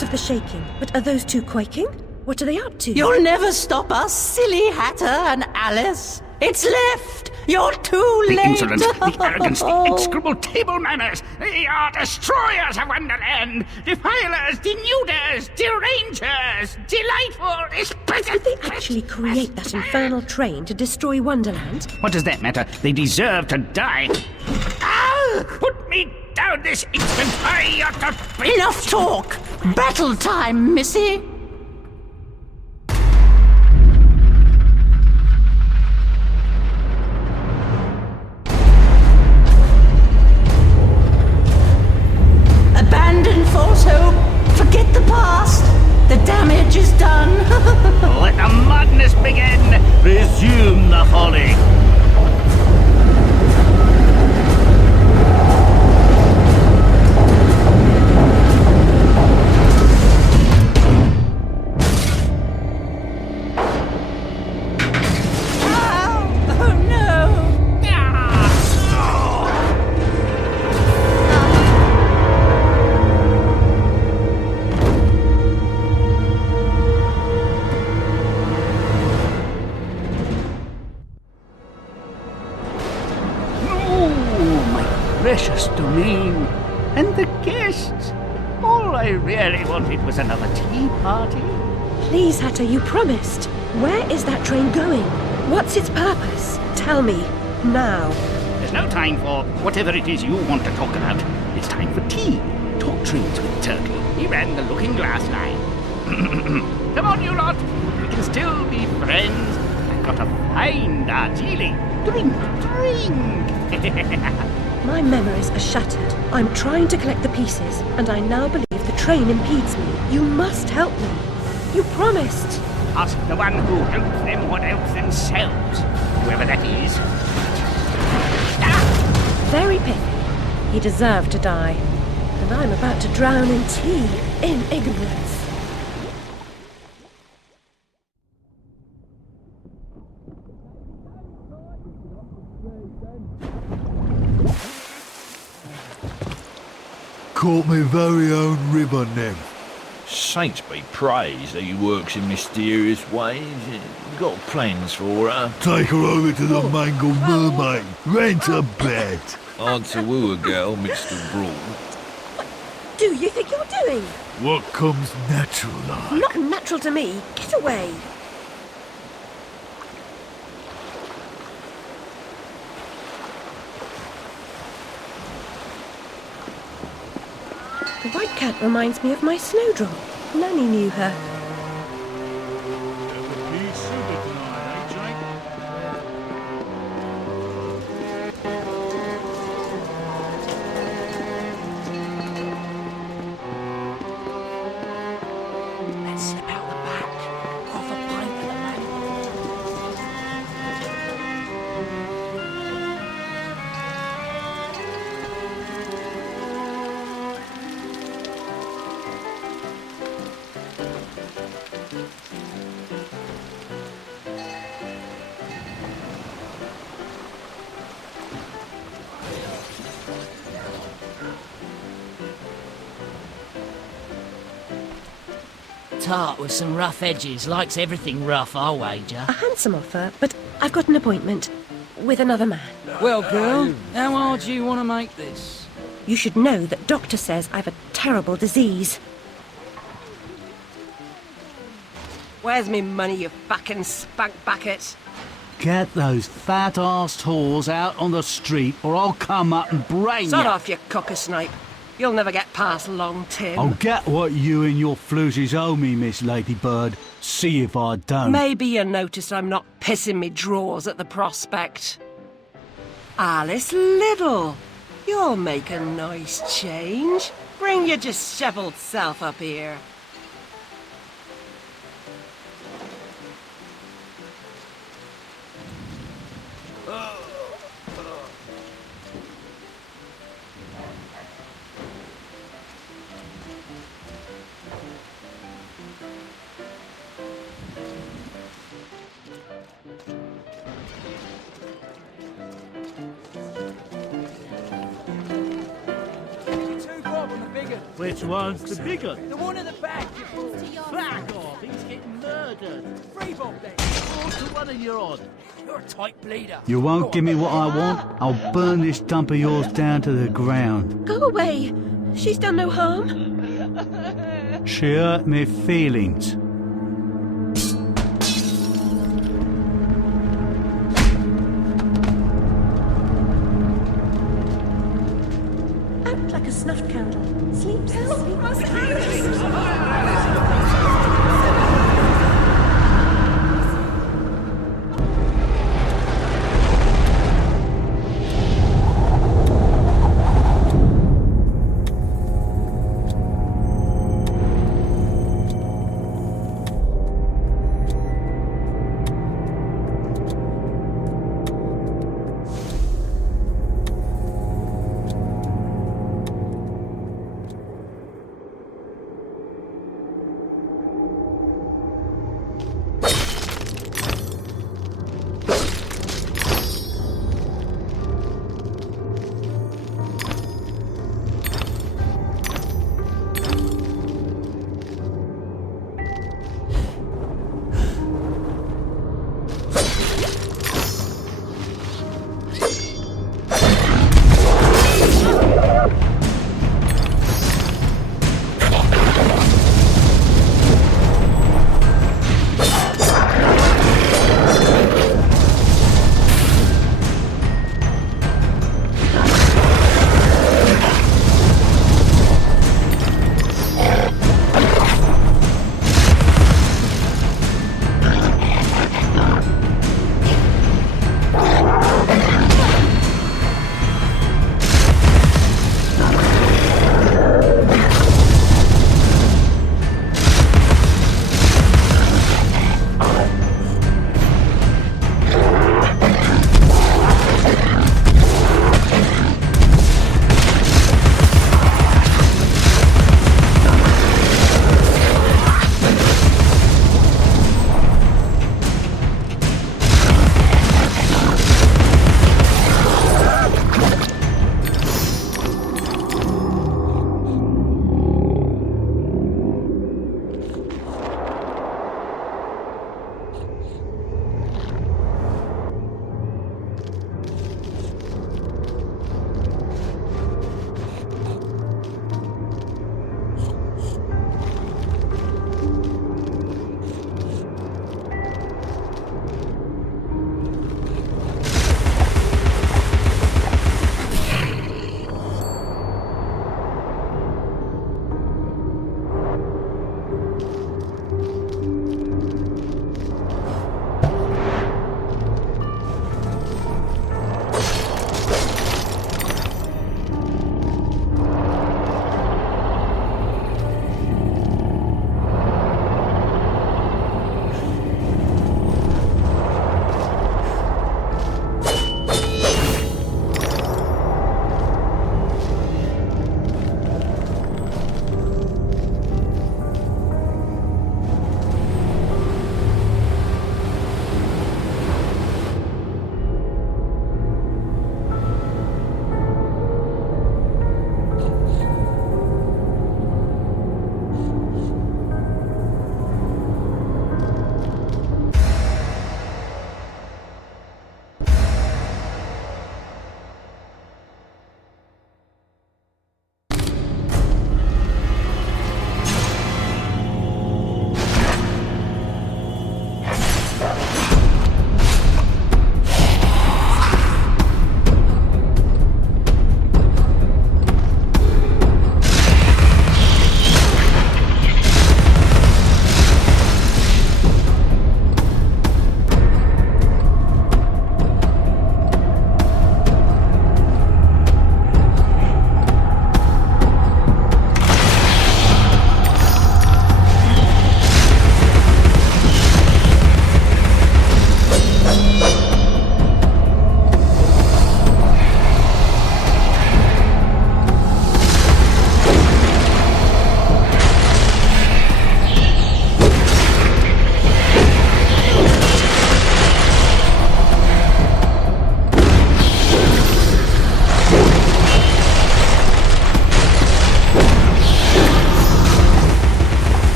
because of the shaking. But are those two quaking? What are they up to? You'll never stop us, silly Hatter and Alice. It's left. You're too late. The insolence, the arrogance, the execrable table manners. They are destroyers of Wonderland, defilers, denuders, derangers, delightful, Did they actually create that infernal train to destroy Wonderland? What does that matter? They deserve to die. Ah! Put me down this instant. I ought to be... Enough talk. Battle time, missy. Abandon false hope. Forget the past. The damage is done. Let the madness begin. Resume the folly. Precious domain, and the guests. All I really wanted was another tea party. Please, Hatter, you promised. Where is that train going? What's its purpose? Tell me, now. There's no time for whatever it is you want to talk about. It's time for tea. Talk trains with Turtle. He ran the Looking Glass line. Come on, you lot. We can still be friends. I've got a fine Darjeeling. Drink, drink. My memories are shattered. I'm trying to collect the pieces, and I now believe the train impedes me. You must help me. You promised. Ask the one who helps them what helps themselves. Whoever that is. Ah! Very pithy. He deserved to die. And I'm about to drown in tea, in ignorance. Caught me very own ribbon then. Saints be praised that he works in mysterious ways. Got plans for her. Take her over to the Mangled Mermaid. Rent a bed. Hard to woo a girl mixed abroad. What do you think you're doing? What comes natural like. Not natural to me. Get away. The white cat reminds me of my snowdrop. Nanny knew her. Let's slip out the back. Off a pint of the man. Tart with some rough edges. Likes everything rough, I'll wager. A handsome offer, but I've got an appointment with another man. Well, girl, how hard do you want to make this? You should know that doctor says I've a terrible disease. Where's me money, you fucking spunk bucket? Get those fat-arsed whores out on the street or I'll come up and brain Sod you. off, you cocker-snipe. You'll never get past Long Tim. I'll get what you and your floozies owe me, Miss Ladybird. See if I don't. Maybe you noticed I'm not pissing me drawers at the prospect. Alice Liddle, you'll make a nice change. Bring your dishevelled self up here. Which one's the bigger? The one in the back, you fool. Back off! He's getting murdered. Free bob then. 4 to 1 of your odd. You're a tight bleeder. You won't give me what I want? I'll burn this dump of yours down to the ground. Go away. She's done no harm. She hurt me feelings. Act like a snuffed candle. Sleep, sleep.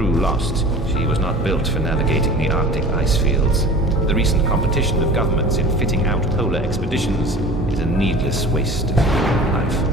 crew lost. She was not built for navigating the Arctic ice fields. The recent competition of governments in fitting out polar expeditions is a needless waste of human life.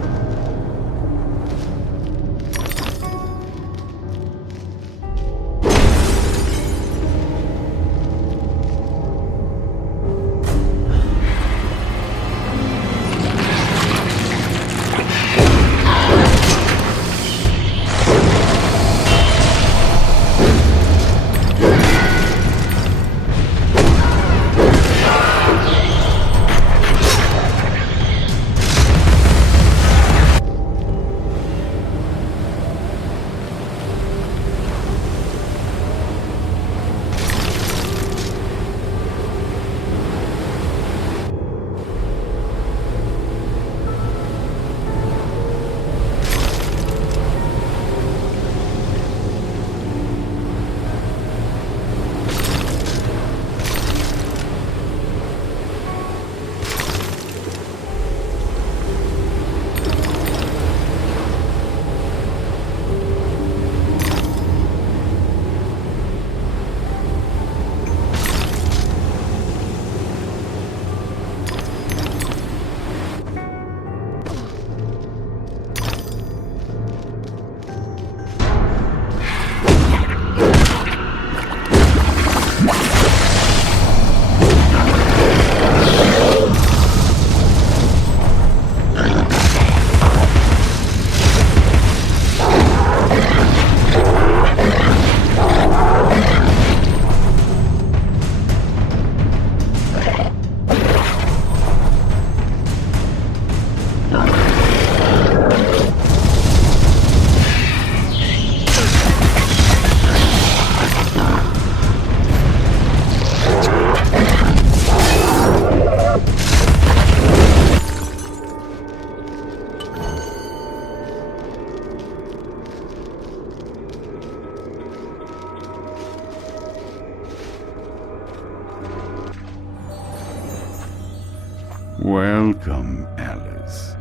Welcome, Alice.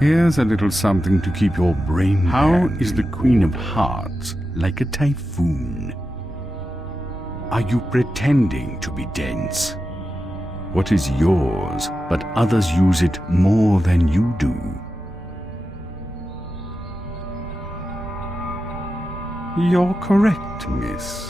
Here's a little something to keep your brain. How is the Queen of Hearts like a typhoon? Are you pretending to be dense? What is yours, but others use it more than you do? You're correct, miss.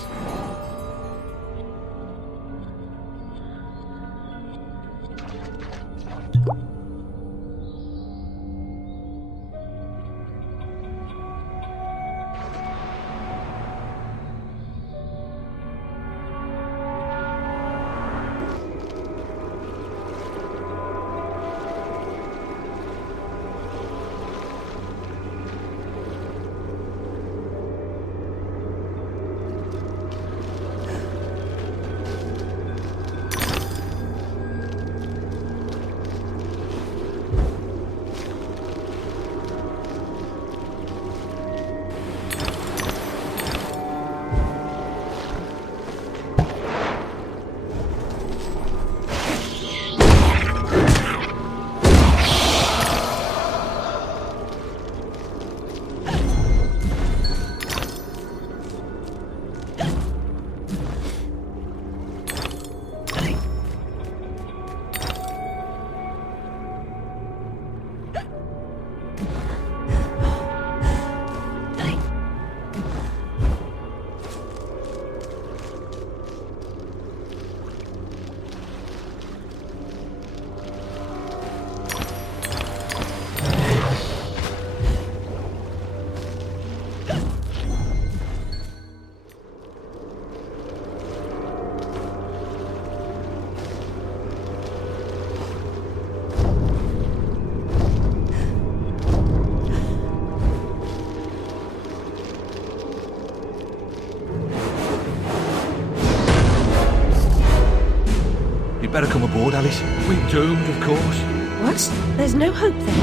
Better come aboard, Alice. We're doomed, of course. What? There's no hope then?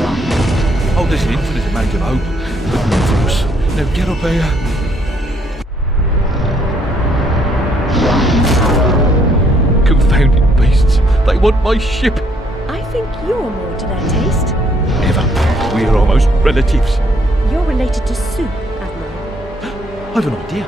Oh, there's an infinite amount of hope, but none for us. Now get up here. Confounded beasts. They want my ship. I think you're more to their taste. Never. We're almost relatives. You're related to Soup, Admiral. I've an idea.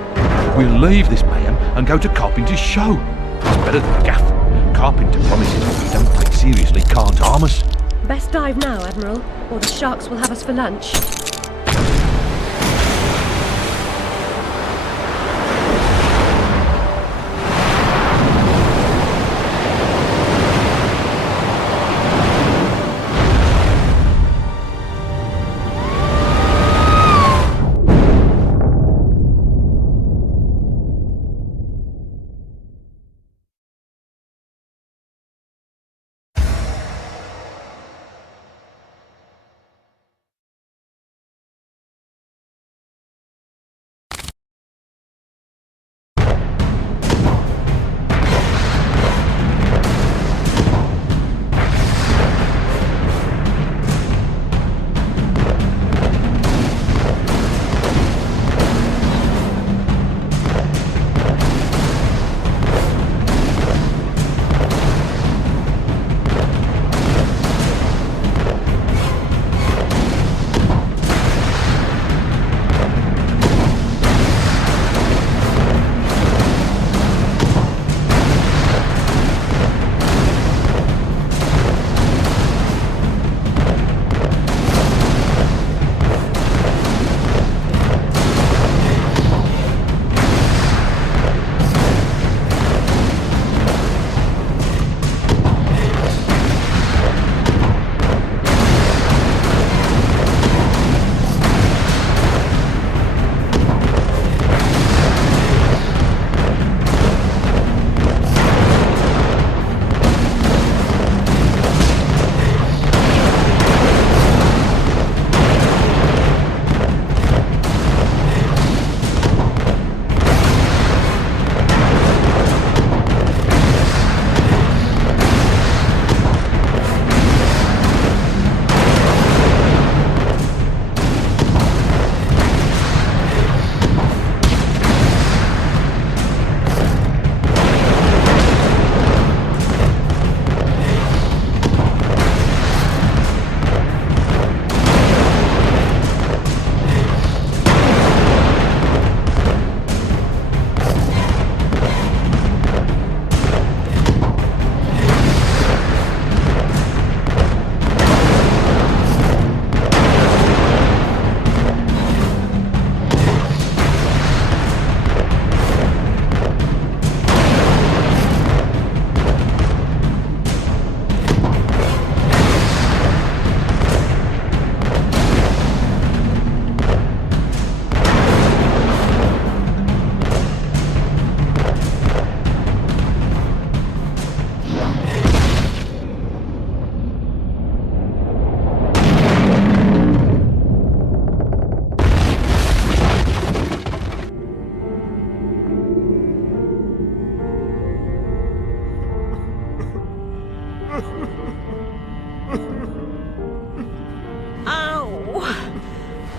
We'll leave this mayhem and go to Carpenter's show. It's better than gaff. Carpenter promises what we don't take seriously can't harm us. Best dive now, Admiral, or the sharks will have us for lunch.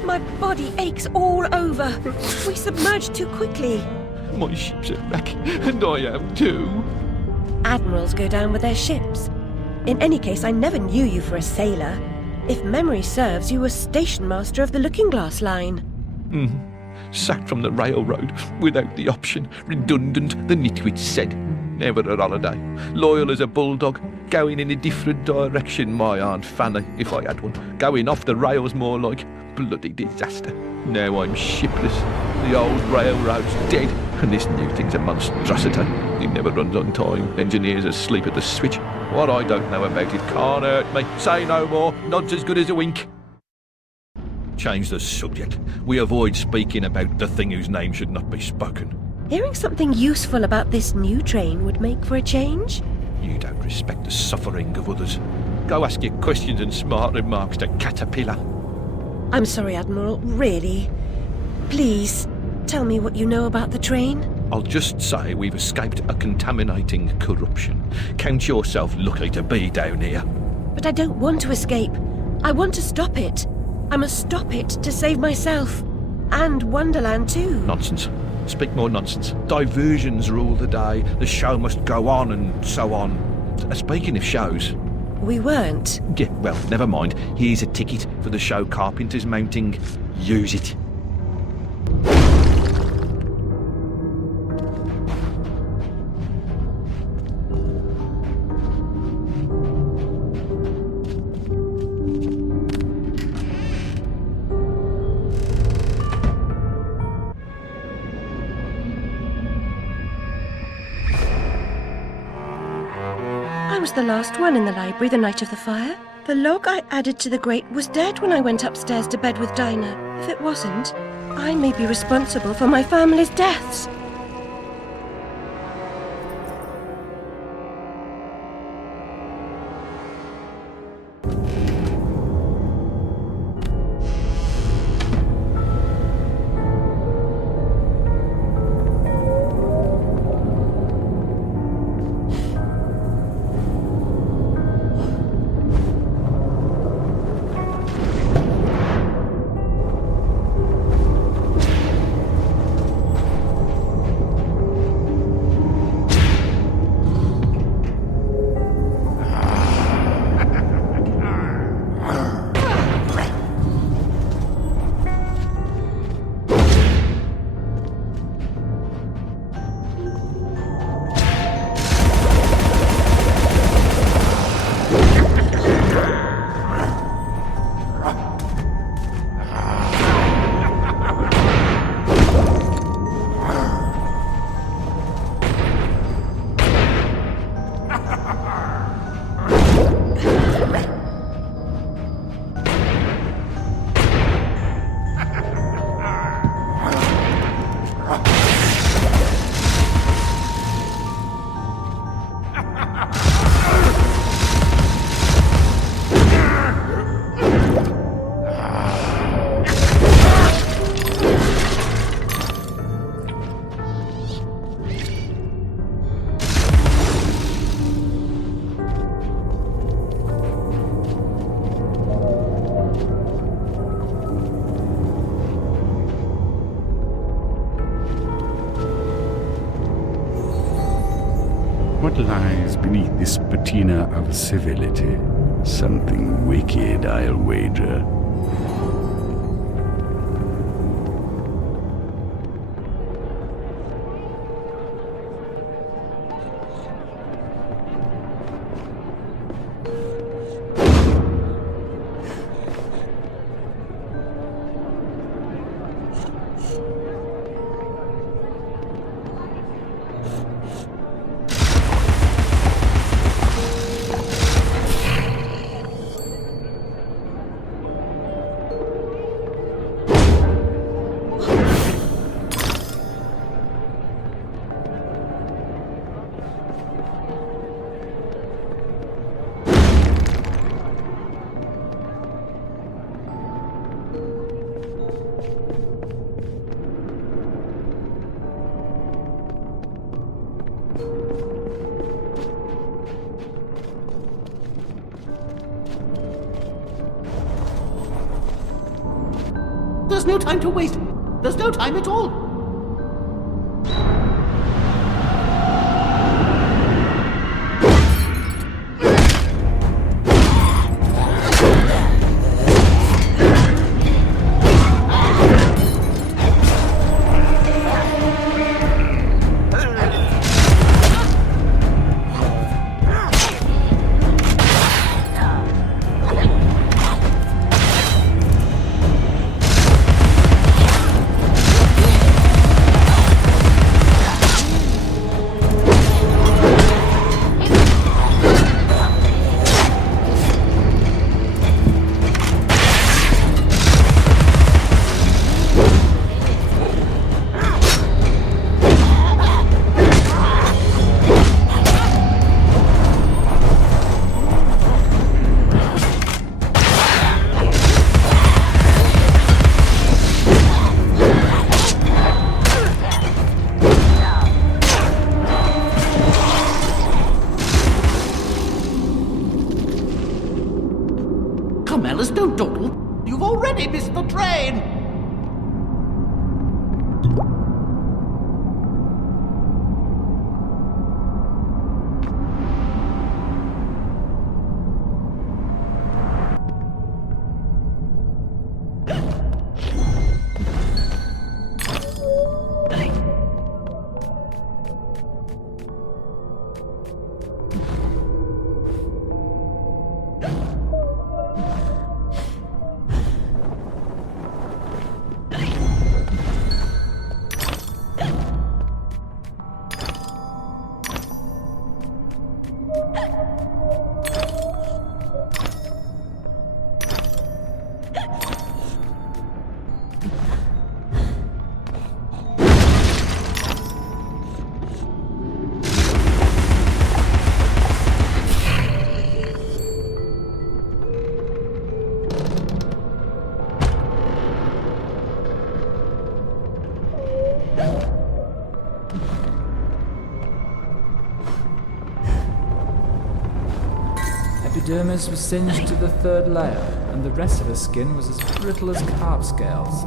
My body aches all over. We submerged too quickly. My ship's a wreck, and I am too. Admirals go down with their ships. In any case, I never knew you for a sailor. If memory serves, you were station master of the Looking Glass line. Sacked from the railroad without the option. Redundant, the nitwit said. Never a holiday. Loyal as a bulldog. Going in a different direction, my Aunt Fanny, if I had one. Going off the rails more like. Bloody disaster. Now I'm shipless. The old railroad's dead, and this new thing's a monstrosity. It never runs on time. Engineers asleep at the switch. What I don't know about it can't hurt me. Say no more. Nod's as good as a wink. Change the subject. We avoid speaking about the thing whose name should not be spoken. Hearing something useful about this new train would make for a change. You don't respect the suffering of others. Go ask your questions and smart remarks to Caterpillar. I'm sorry, Admiral, really. Please, tell me what you know about the train. I'll just say we've escaped a contaminating corruption. Count yourself lucky to be down here. But I don't want to escape. I want to stop it. I must stop it to save myself. And Wonderland too. Nonsense. Speak more nonsense. Diversions rule the day. The show must go on and so on. Speaking of shows... We weren't. Yeah, well, never mind. Here's a ticket for the show Carpenter's mounting. Use it. was the last one in the library the night of the fire. The log I added to the grate was dead when I went upstairs to bed with Dinah. If it wasn't, I may be responsible for my family's deaths. What lies beneath this patina of civility? Something wicked, I'll wager. There's no time to waste. There's no time at all. Come, Alice, don't dawdle. You've already missed the train. epidermis was singed to the third layer, and the rest of her skin was as brittle as carp scales.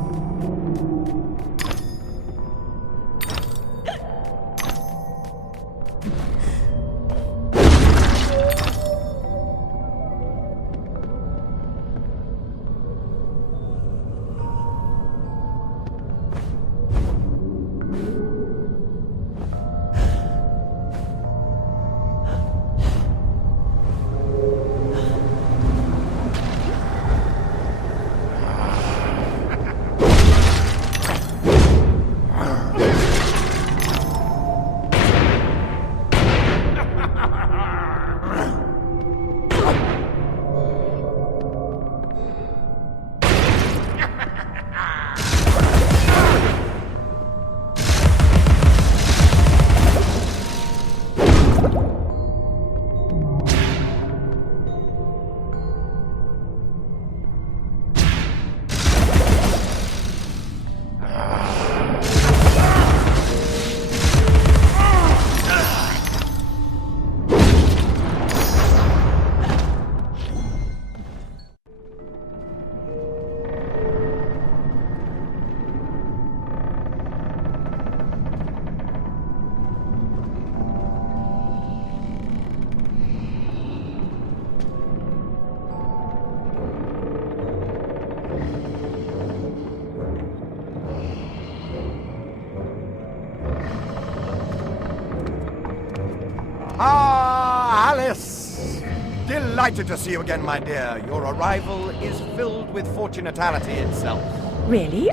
Ah, Alice! Delighted to see you again, my dear. Your arrival is filled with fortunatality itself. Really?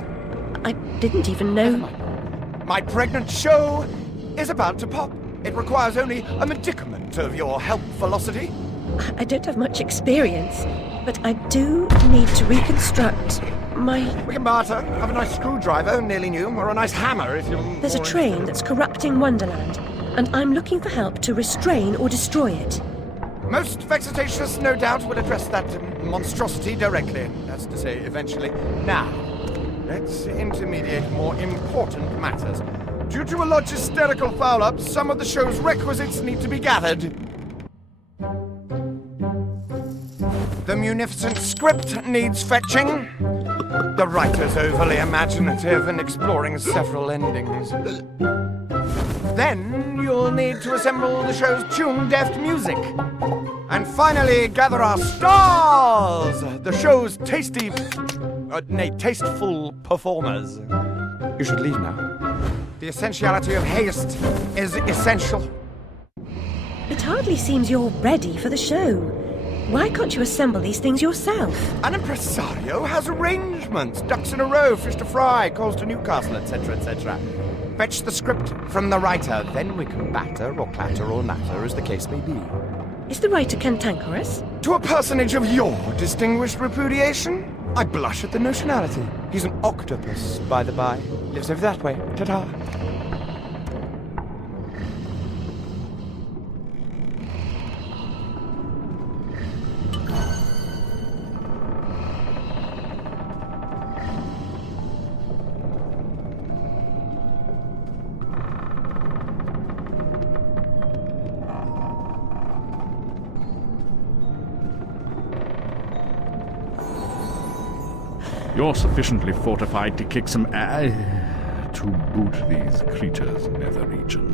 I didn't even know. My pregnant show is about to pop. It requires only a medicament of your helpfulosity. I don't have much experience, but I do need to reconstruct my... We can barter. Have a nice screwdriver, nearly new, or a nice hammer if you're... There's a train that's corrupting Wonderland, and I'm looking for help to restrain or destroy it. Most vexatious, no doubt, will address that monstrosity directly. That's to say, eventually. Now, let's intermediate more important matters. Due to a logisterical foul-up, some of the show's requisites need to be gathered. The munificent script needs fetching. The writer's overly imaginative and exploring several endings. Then you'll need to assemble the show's tune-deft music. And finally, gather our stars! The show's tasteful performers. You should leave now. The essentiality of haste is essential. It hardly seems you're ready for the show. Why can't you assemble these things yourself? An impresario has arrangements. Ducks in a row, fish to fry, calls to Newcastle, etc., etc. Fetch the script from the writer, then we can batter or clatter or natter, as the case may be. Is the writer cantankerous? To a personage of your distinguished repudiation, I blush at the notionality. He's an octopus, by the by. Lives over that way. Ta-ta. You're sufficiently fortified to kick some to boot these creatures' nether regions.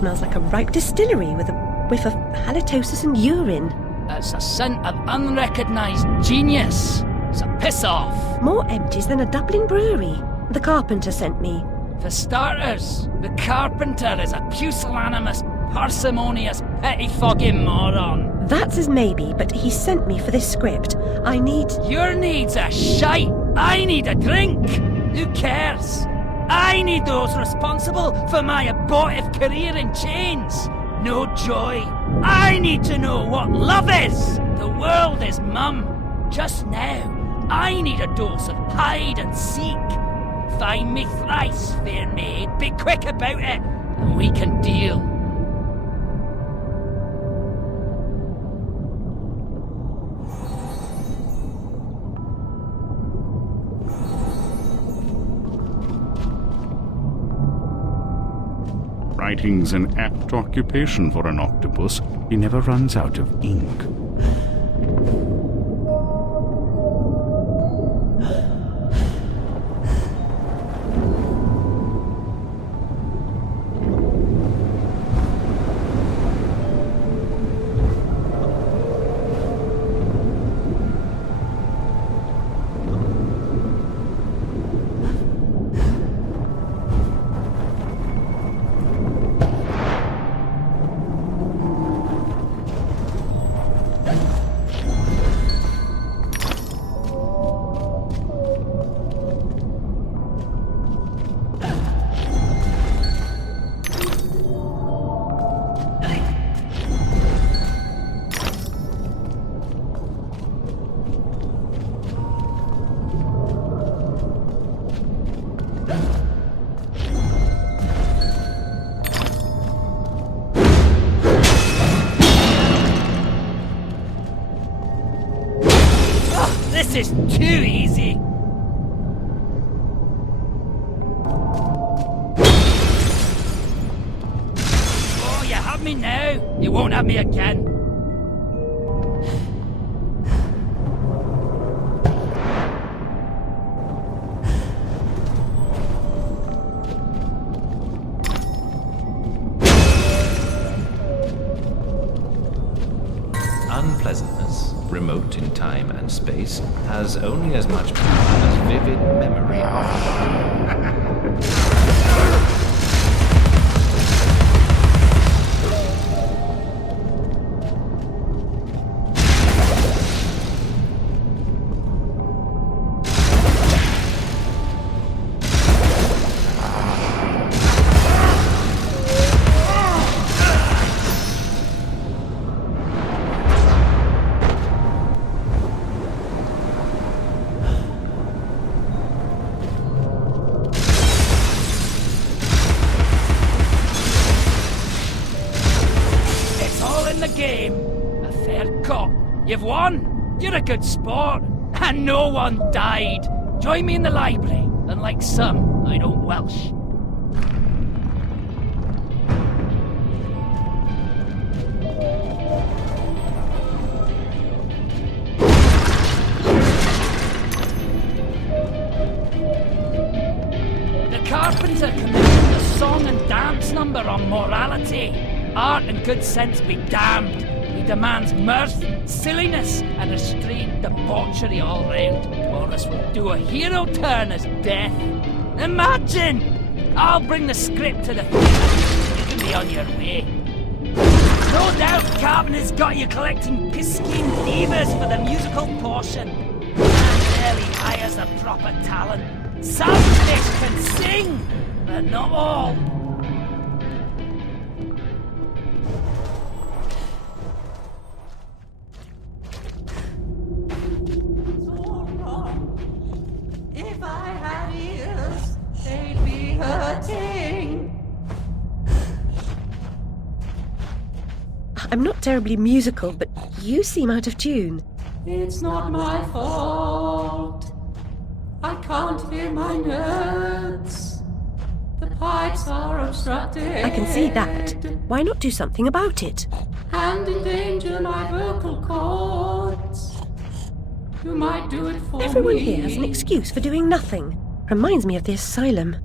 smells like a ripe distillery with a whiff of halitosis and urine. It's a scent of unrecognised genius. So piss off. More empties than a Dublin brewery. The carpenter sent me. For starters, the carpenter is a pusillanimous, parsimonious, pettifogging moron. That's his maybe, but he sent me for this script. I need... Your needs are shite. I need a drink. Who cares? I need those responsible for my abortive career in chains. No joy. I need to know what love is. The world is mum. Just now, I need a dose of hide and seek. Find me thrice, fair maid. Be quick about it, and we can deal. Writing's an apt occupation for an octopus. He never runs out of ink. This is too easy. Oh, you have me now. You won't have me again. Unpleasantness, remote in time and space, has only as much power as vivid memory of You've won! You're a good sport! And no one died! Join me in the library, unlike some, I don't Welsh. The carpenter commissioned a song and dance number on morality. Art and good sense be damned. He demands mirth, silliness, and restrained debauchery all round, or else we'll do a hero turn as death. Imagine! I'll bring the script to the theatre. You can be on your way. No doubt Carpenter's got you collecting piscine divas for the musical portion. And there he hires a proper talent. Some fish can sing, but not all. I'm not terribly musical, but you seem out of tune. It's not my fault. I can't hear my notes. The pipes are obstructed. I can see that. Why not do something about it? And endanger my vocal cords. You might do it for Everyone me. here has an excuse for doing nothing. Reminds me of the asylum.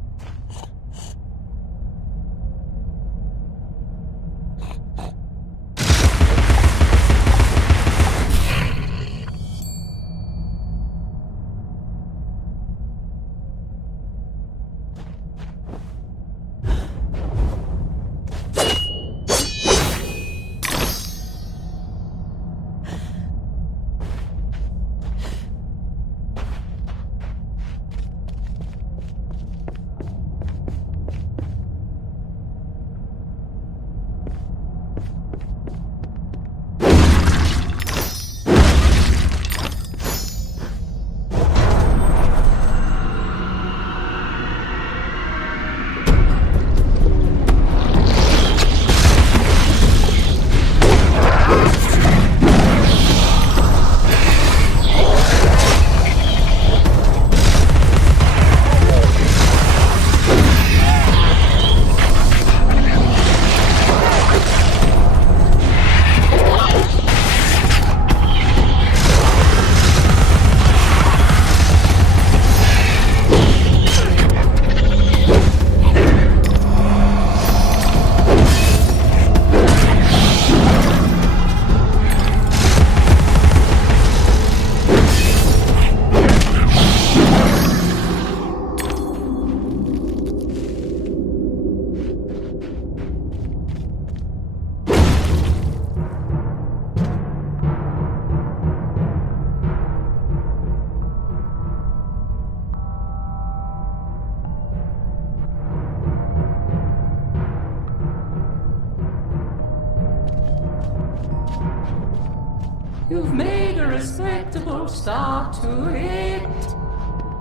You've made a respectable start to it,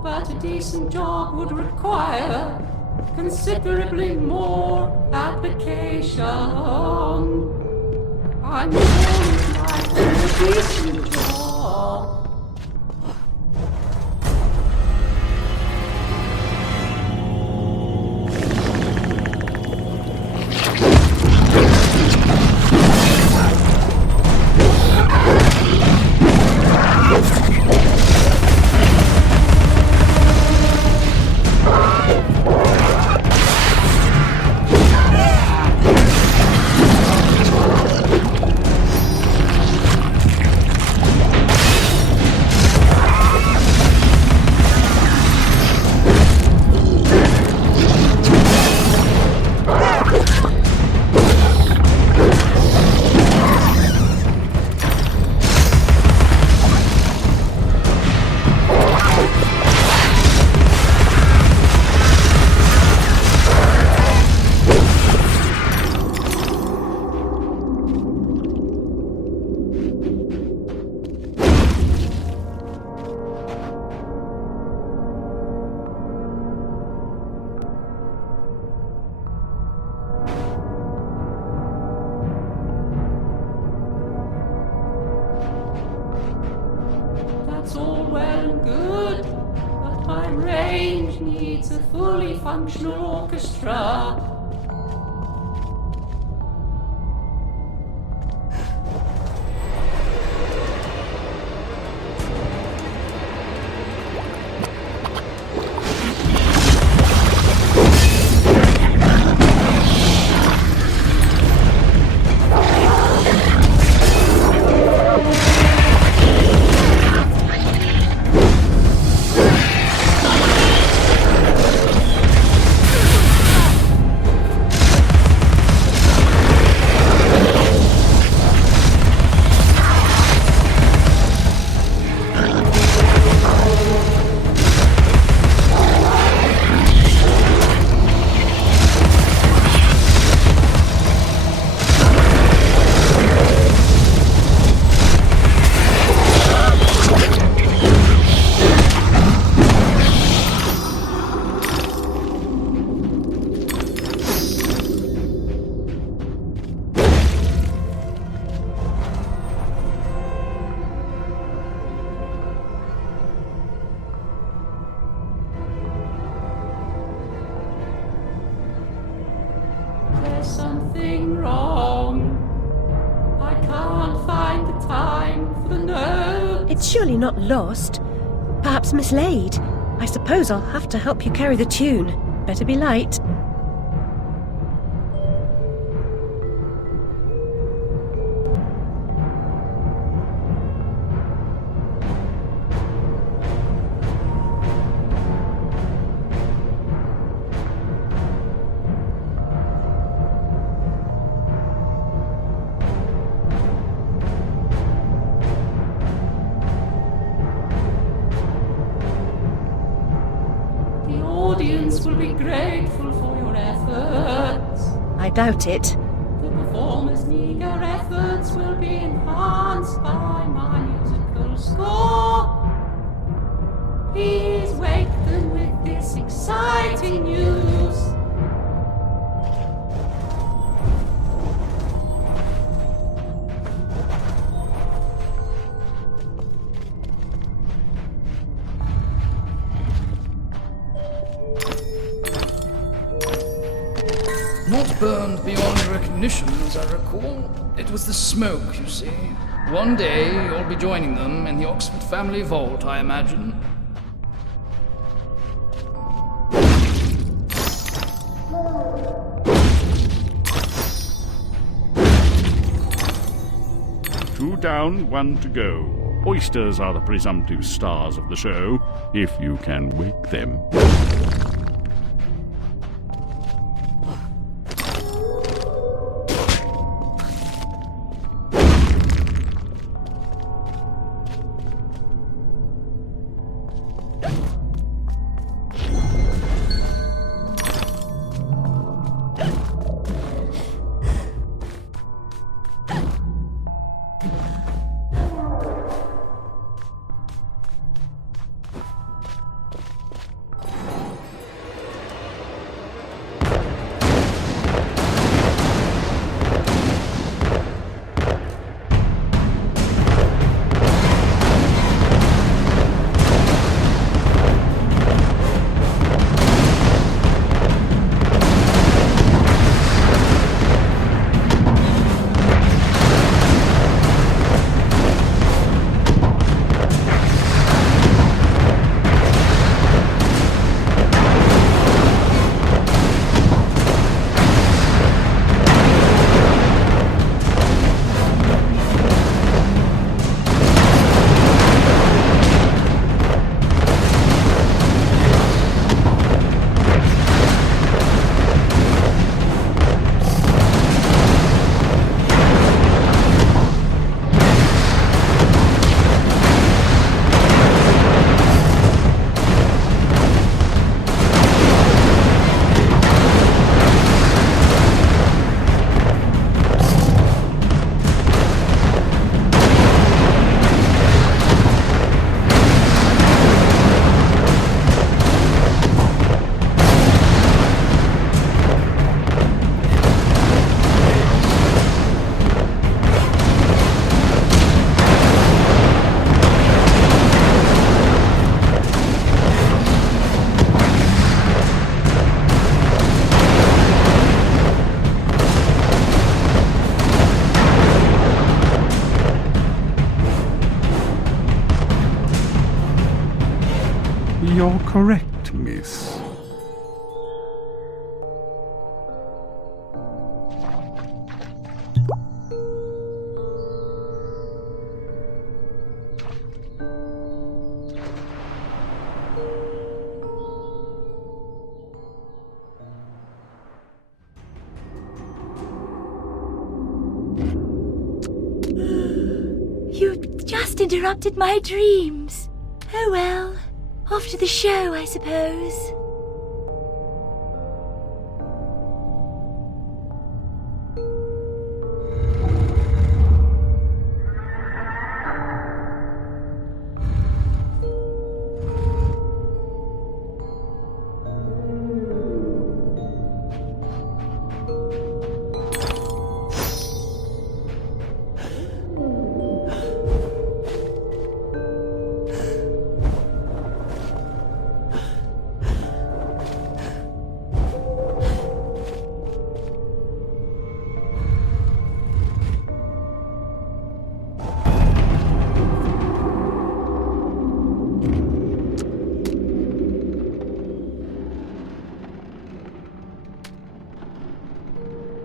but a decent job would require considerably more application. I'm sure you'd like a decent job. That's all well and good, but my range needs a fully functional orchestra. There's something wrong. I can't find the time for the note. It's surely not lost. Perhaps mislaid. I suppose I'll have to help you carry the tune. Better be light. The audience will be grateful for your efforts. I doubt it. The performers' meager efforts will be enhanced by my musical score. Please wake them with this exciting news. Not burned beyond recognition, as I recall. It was the smoke, you see. One day you'll be joining them in the Oxford family vault, I imagine. Two down, one to go. Oysters are the presumptive stars of the show, if you can wake them. correct, miss? You've just interrupted my dreams. Oh well, off to the show, I suppose.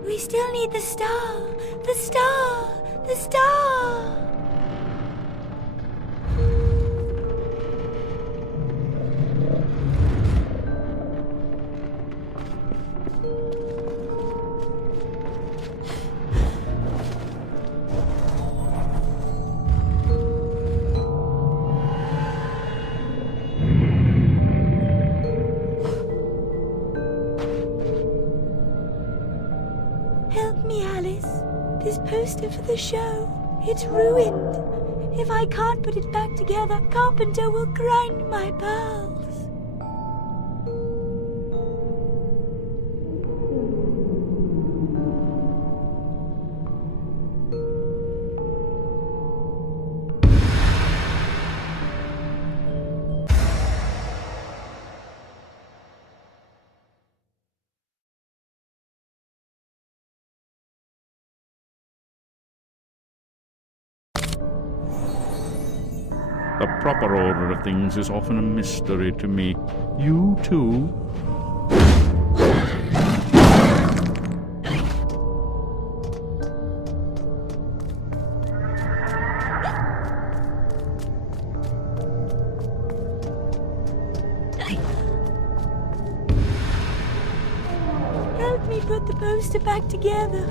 We still need the star! The star! The star! Help me, Alice. This poster for the show, it's ruined. If I can't put it back together, Carpenter will grind my pearls. The proper order of things is often a mystery to me. You too? Help me put the poster back together.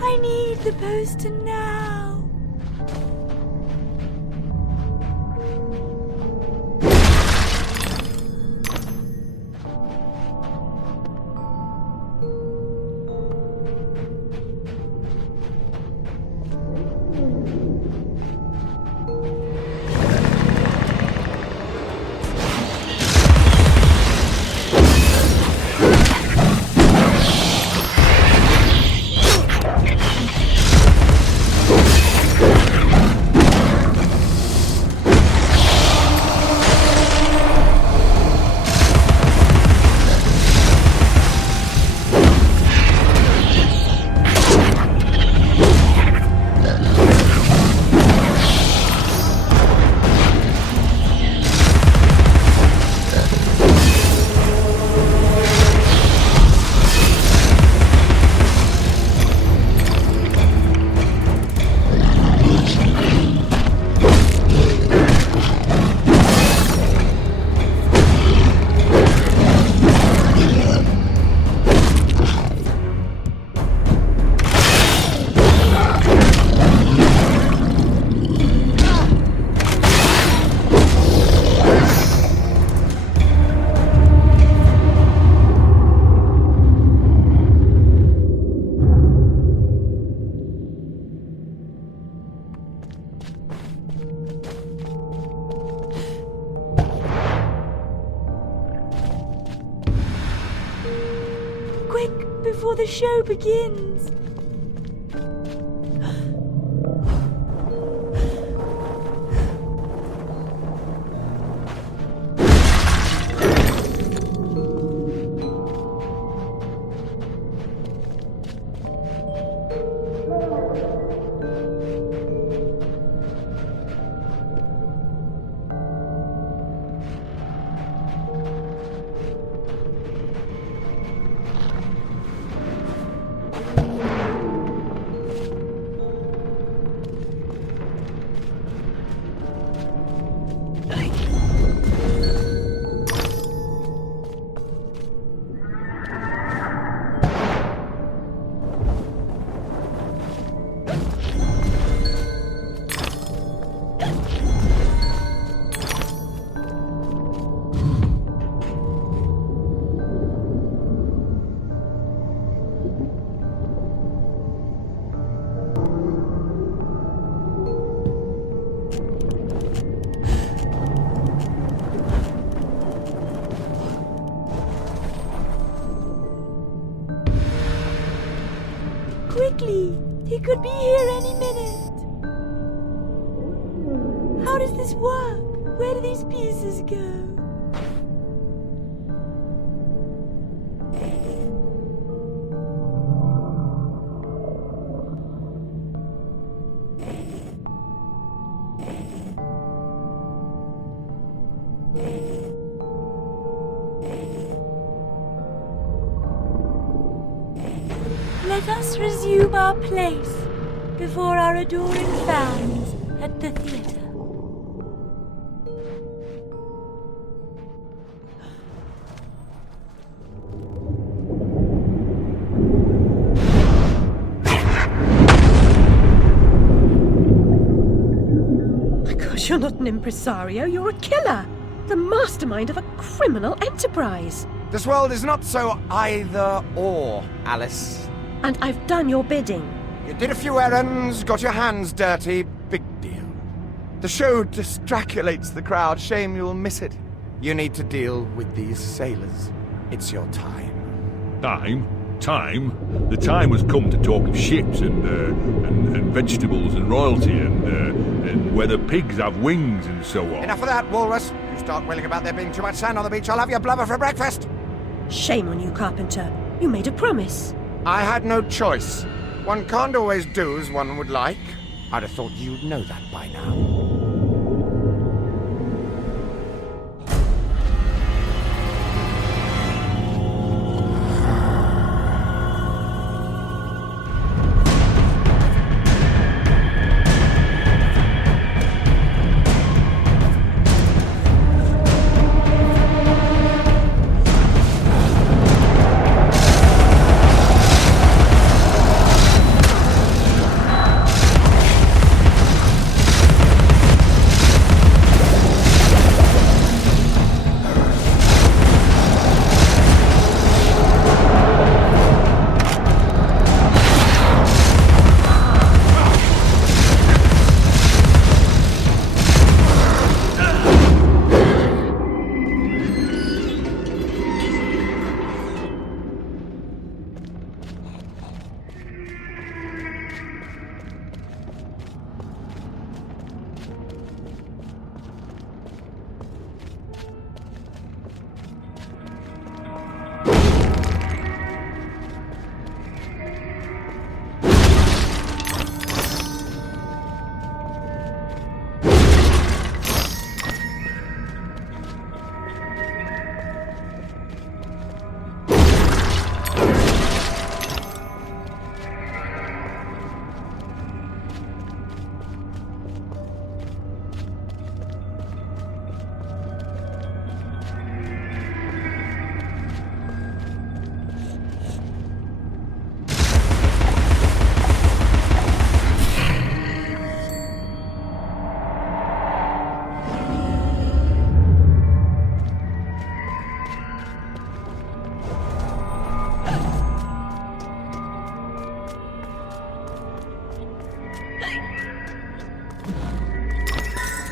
I need the poster now. before the show begins. Quickly! He could be here any minute! How does this work? Where do these pieces go? Let us resume our place before our adoring fans at the theatre. My gosh, you're not an impresario, you're a killer! The mastermind of a criminal enterprise! This world is not so either-or, Alice. And I've done your bidding. You did a few errands, got your hands dirty, big deal. The show distraculates the crowd, shame you'll miss it. You need to deal with these sailors. It's your time. Time? The time has come to talk of ships and vegetables and royalty and whether pigs have wings and so on. Enough of that, Walrus. You start wailing about there being too much sand on the beach, I'll have your blubber for breakfast. Shame on you, Carpenter. You made a promise. I had no choice. One can't always do as one would like. I'd have thought you'd know that by now.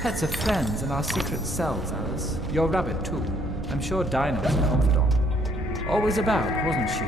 Pets are friends in our secret cells, Alice. Your rabbit, too. I'm sure Dinah was a confidant. Always about, wasn't she?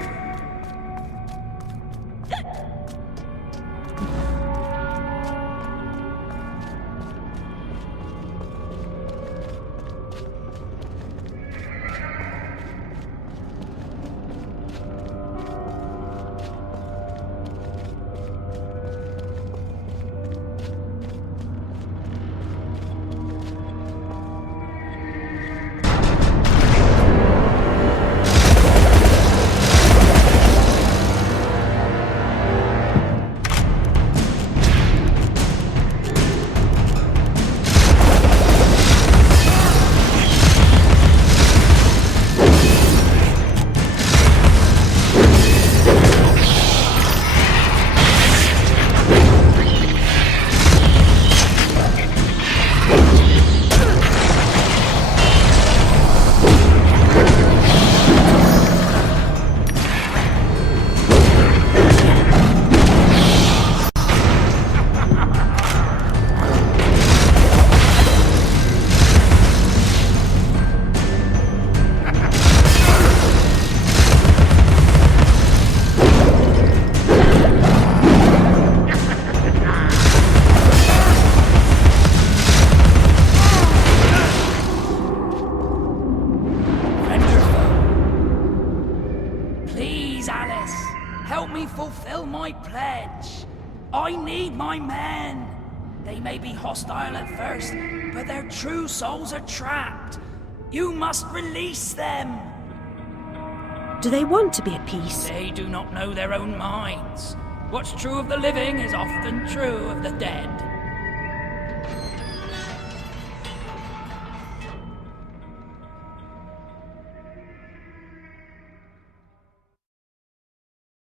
me fulfill my pledge. I need my men. They may be hostile at first, but their true souls are trapped. You must release them. Do they want to be at peace? They do not know their own minds. What's true of the living is often true of the dead.